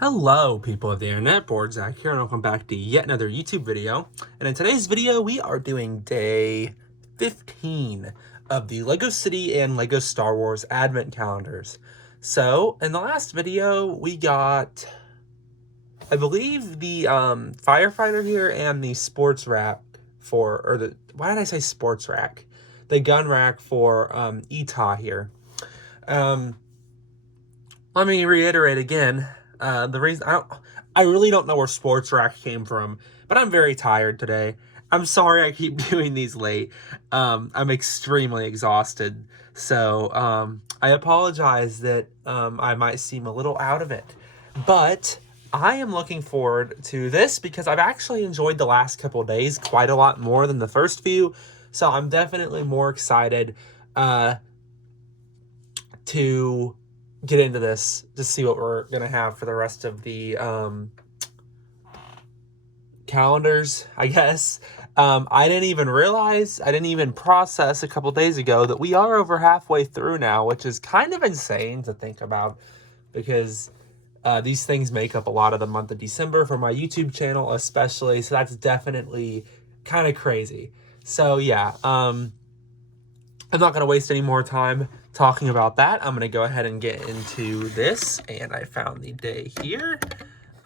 Hello, people of the internet. Board Zach here, and welcome back to yet another YouTube video. And in today's video, we are doing day 15 of the Lego City and Lego Star Wars Advent calendars. So, in the last video, we got, I believe, the firefighter here and the sports rack why did I say sports rack? The gun rack for Etah here. Let me reiterate again. The reason I really don't know where sports rack came from, but I'm very tired today. I'm sorry I keep doing these late. I'm extremely exhausted. So, I apologize that, I might seem a little out of it, but I am looking forward to this because I've actually enjoyed the last couple of days quite a lot more than the first few. So I'm definitely more excited, to get into this to see what we're gonna have for the rest of the calendars, I guess. I didn't even process a couple days ago that we are over halfway through now, which is kind of insane to think about because these things make up a lot of the month of December for my YouTube channel especially, so that's definitely kind of crazy. So yeah, I'm not going to waste any more time talking about that. I'm going to go ahead and get into this, and I found the day here.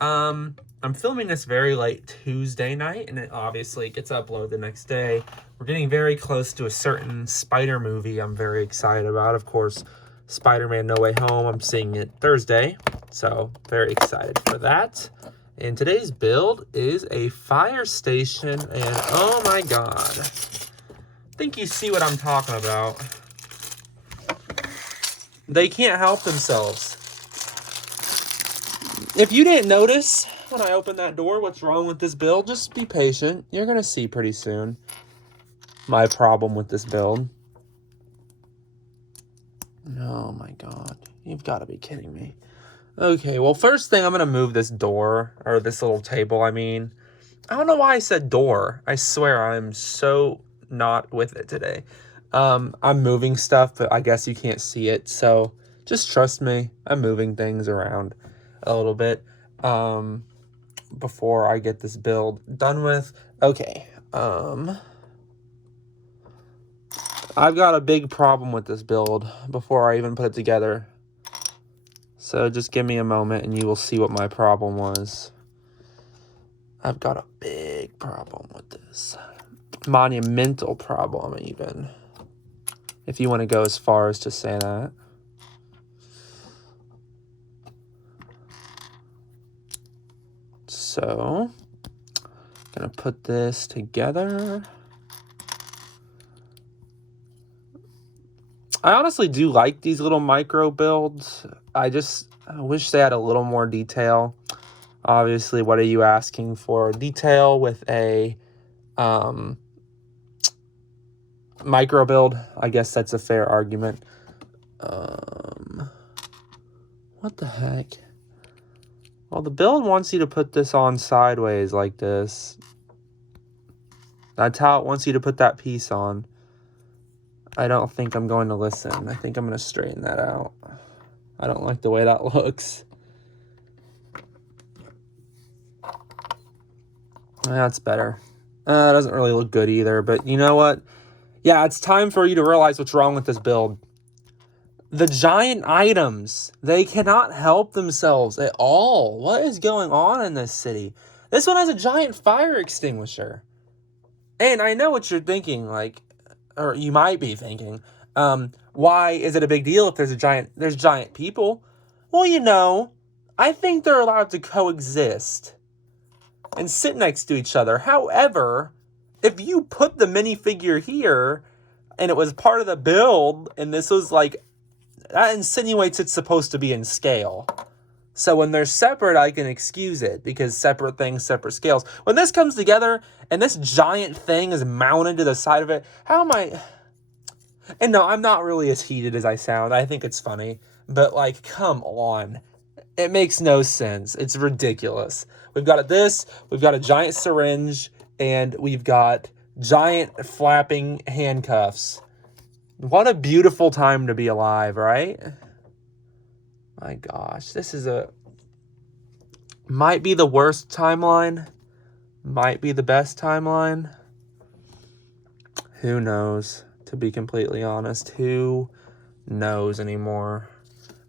I'm filming this very late Tuesday night, and it obviously gets uploaded the next day. We're getting very close to a certain Spider movie I'm very excited about. Of course, Spider-Man No Way Home, I'm seeing it Thursday, so very excited for that. And today's build is a fire station, and oh my god. I think you see what I'm talking about. They can't help themselves. If you didn't notice when I opened that door what's wrong with this build, just be patient. You're going to see pretty soon my problem with this build. Oh my god. You've got to be kidding me. Okay, well, first thing, I'm going to move this door, or this little table, I mean. I don't know why I said door. I swear I'm so not with it today. I'm moving stuff, but I guess you can't see it, so just trust me. I'm moving things around a little bit before I get this build done with. Okay, I've got a big problem with this build before I even put it together. So just give me a moment and you will see what my problem was. I've got a big problem with this. Monumental problem, even. If you want to go as far as to say that. So, gonna put this together. I honestly do like these little micro builds. I wish they had a little more detail. Obviously, what are you asking for? Detail with a micro build. I guess that's a fair argument. What the heck? Well, the build wants you to put this on sideways like this. That's how it wants you to put that piece on. I don't think I'm going to listen. I think I'm going to straighten that out. I don't like the way that looks. That's better. It doesn't really look good either, but you know what? Yeah, it's time for you to realize what's wrong with this build. The giant items, they cannot help themselves at all. What is going on in this city? This one has a giant fire extinguisher. And I know what you're thinking, like, or you might be thinking, why is it a big deal if there's giant people? Well, you know, I think they're allowed to coexist and sit next to each other. However, if you put the minifigure here and it was part of the build and this was like, that insinuates it's supposed to be in scale. So when they're separate, I can excuse it because separate things, separate scales. When this comes together and this giant thing is mounted to the side of it, how am I... And no, I'm not really as heated as I sound. I think it's funny. But, like, come on. It makes no sense. It's ridiculous. We've got we've got a giant syringe, and we've got giant flapping handcuffs. What a beautiful time to be alive, right? My gosh, this is a... Might be the worst timeline. Might be the best timeline. Who knows? To be completely honest, who knows anymore?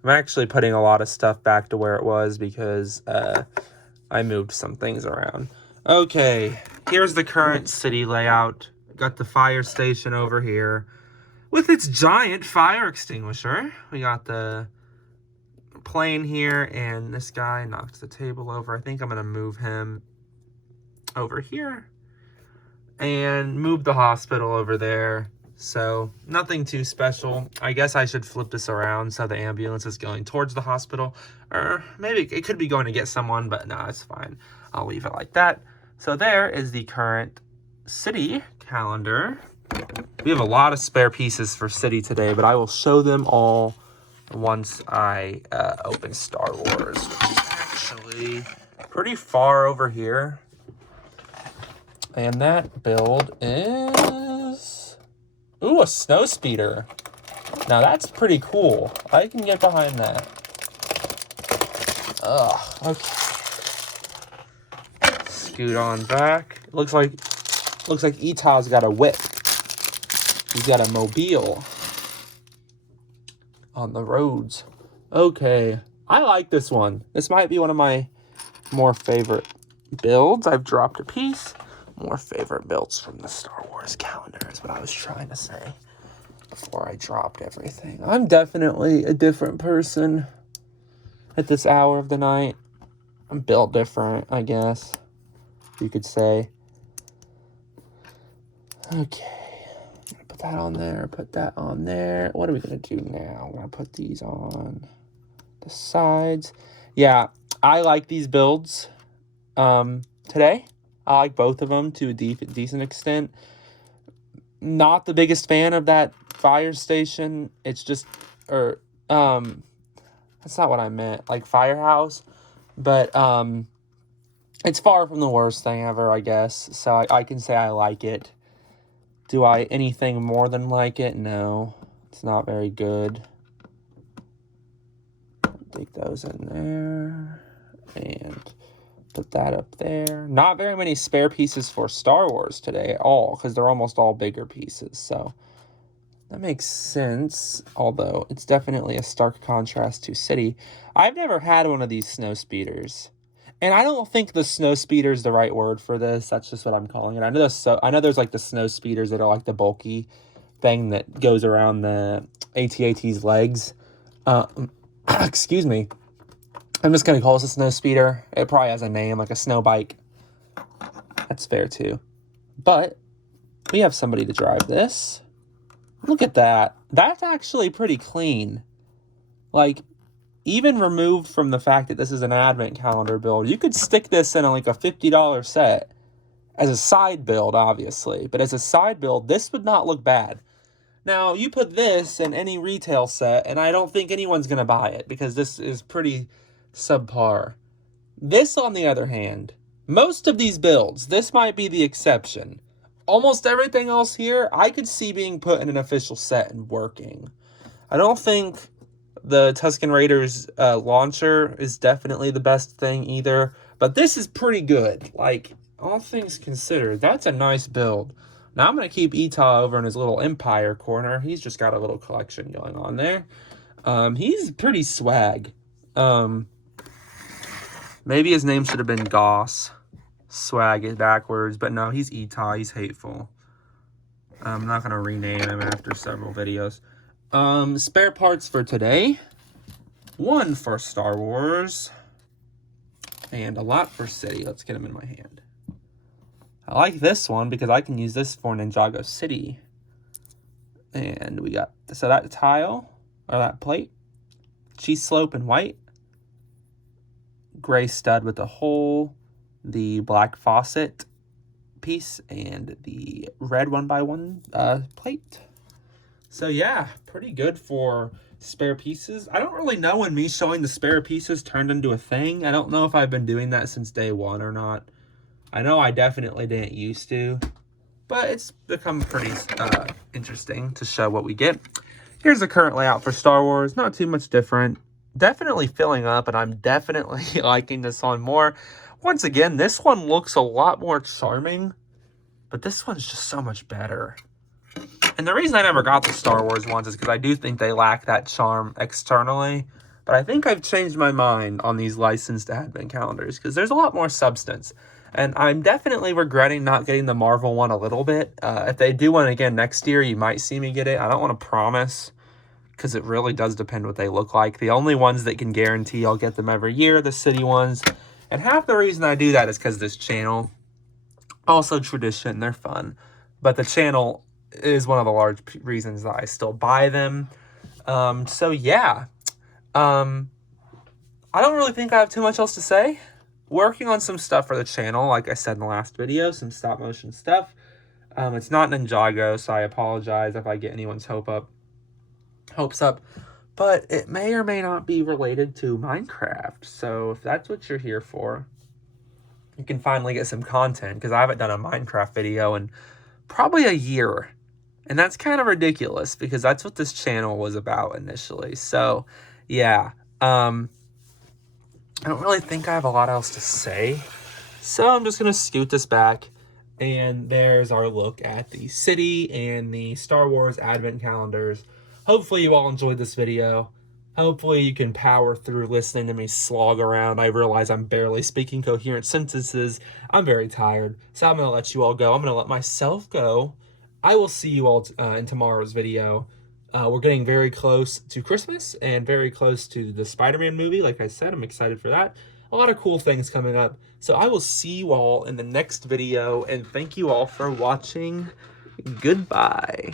I'm actually putting a lot of stuff back to where it was because I moved some things around. Okay, here's the current city layout. Got the fire station over here with its giant fire extinguisher. We got the plane here, and this guy knocked the table over. I think I'm going to move him over here and move the hospital over there. So nothing too special. I guess I should flip this around so the ambulance is going towards the hospital. Or maybe it could be going to get someone, but no, it's fine. I'll leave it like that. So there is the current city calendar. We have a lot of spare pieces for city today, but I will show them all once I open Star Wars, which is actually pretty far over here. And that build is, ooh, a snow speeder. Now that's pretty cool. I can get behind that. Okay. Scoot on back. Looks like Etah's got a whip. He's got a mobile on the roads. Okay, I like this one. This might be one of my more favorite builds. I've dropped a piece. More favorite builds from the Star Wars calendar is what I was trying to say before I dropped everything. I'm definitely a different person at this hour of the night. I'm built different, I guess you could say. Okay. Put that on there, put that on there. What are we going to do now? I'm going to put these on the sides. Yeah, I like these builds today. I like both of them to a decent extent. Not the biggest fan of that fire station. It's just, that's not what I meant. Like firehouse. But it's far from the worst thing ever, I guess. So I can say I like it. Do I anything more than like it? No. It's not very good. Take those in there. And put that up there. Not very many spare pieces for Star Wars today at all, because they're almost all bigger pieces. So that makes sense. Although it's definitely a stark contrast to City. I've never had one of these snow speeders. And I don't think the snow speeder is the right word for this. That's just what I'm calling it. I know there's like the snow speeders that are like the bulky thing that goes around the AT-AT's legs. Excuse me. I'm just going to call this a snow speeder. It probably has a name, like a snow bike. That's fair too. But we have somebody to drive this. Look at that. That's actually pretty clean. Like, even removed from the fact that this is an advent calendar build, you could stick this in like a $50 set as a side build, obviously. But as a side build, this would not look bad. Now, you put this in any retail set, and I don't think anyone's going to buy it because this is pretty subpar. This, on the other hand, most of these builds, this might be the exception. Almost everything else here, I could see being put in an official set and working. I don't think the Tusken Raiders launcher is definitely the best thing either, but this is pretty good. Like, all things considered, that's a nice build. Now I'm going to keep Etah over in his little Empire corner. He's just got a little collection going on there. He's pretty swag. Maybe his name should have been Goss. Swag is backwards, but no, he's Etah. He's hateful. I'm not going to rename him after several videos. Spare parts for today. One for Star Wars. And a lot for City. Let's get them in my hand. I like this one because I can use this for Ninjago City. And we got, so that tile, or that plate, cheese slope in white. Gray stud with a hole. The black faucet piece. And the red 1x1 plate. So yeah, pretty good for spare pieces. I don't really know when me showing the spare pieces turned into a thing. I don't know if I've been doing that since day one or not. I know I definitely didn't used to, but it's become pretty interesting to show what we get. Here's the current layout for Star Wars. Not too much different. definitely filling up, and I'm definitely liking this one more. Once again, this one looks a lot more charming, but this one's just so much better. And the reason I never got the Star Wars ones is because I do think they lack that charm externally. But I think I've changed my mind on these licensed advent calendars because there's a lot more substance. And I'm definitely regretting not getting the Marvel one a little bit. If they do one again next year, you might see me get it. I don't want to promise because it really does depend what they look like. The only ones that can guarantee I'll get them every year, the city ones. And half the reason I do that is because this channel. Also tradition, they're fun. But the channel is one of the large reasons that I still buy them. So yeah. I don't really think I have too much else to say. Working on some stuff for the channel, like I said in the last video, some stop motion stuff. It's not Ninjago, so I apologize if I get anyone's hopes up. But it may or may not be related to Minecraft. So if that's what you're here for, you can finally get some content, because I haven't done a Minecraft video in probably a year. And that's kind of ridiculous, because that's what this channel was about initially. So, yeah. I don't really think I have a lot else to say. So I'm just going to scoot this back. And there's our look at the city and the Star Wars Advent calendars. Hopefully you all enjoyed this video. Hopefully you can power through listening to me slog around. I realize I'm barely speaking coherent sentences. I'm very tired. So I'm going to let you all go. I'm going to let myself go. I will see you all in tomorrow's video. We're getting very close to Christmas and very close to the Spider-Man movie. Like I said, I'm excited for that. A lot of cool things coming up. So I will see you all in the next video. And thank you all for watching. Goodbye.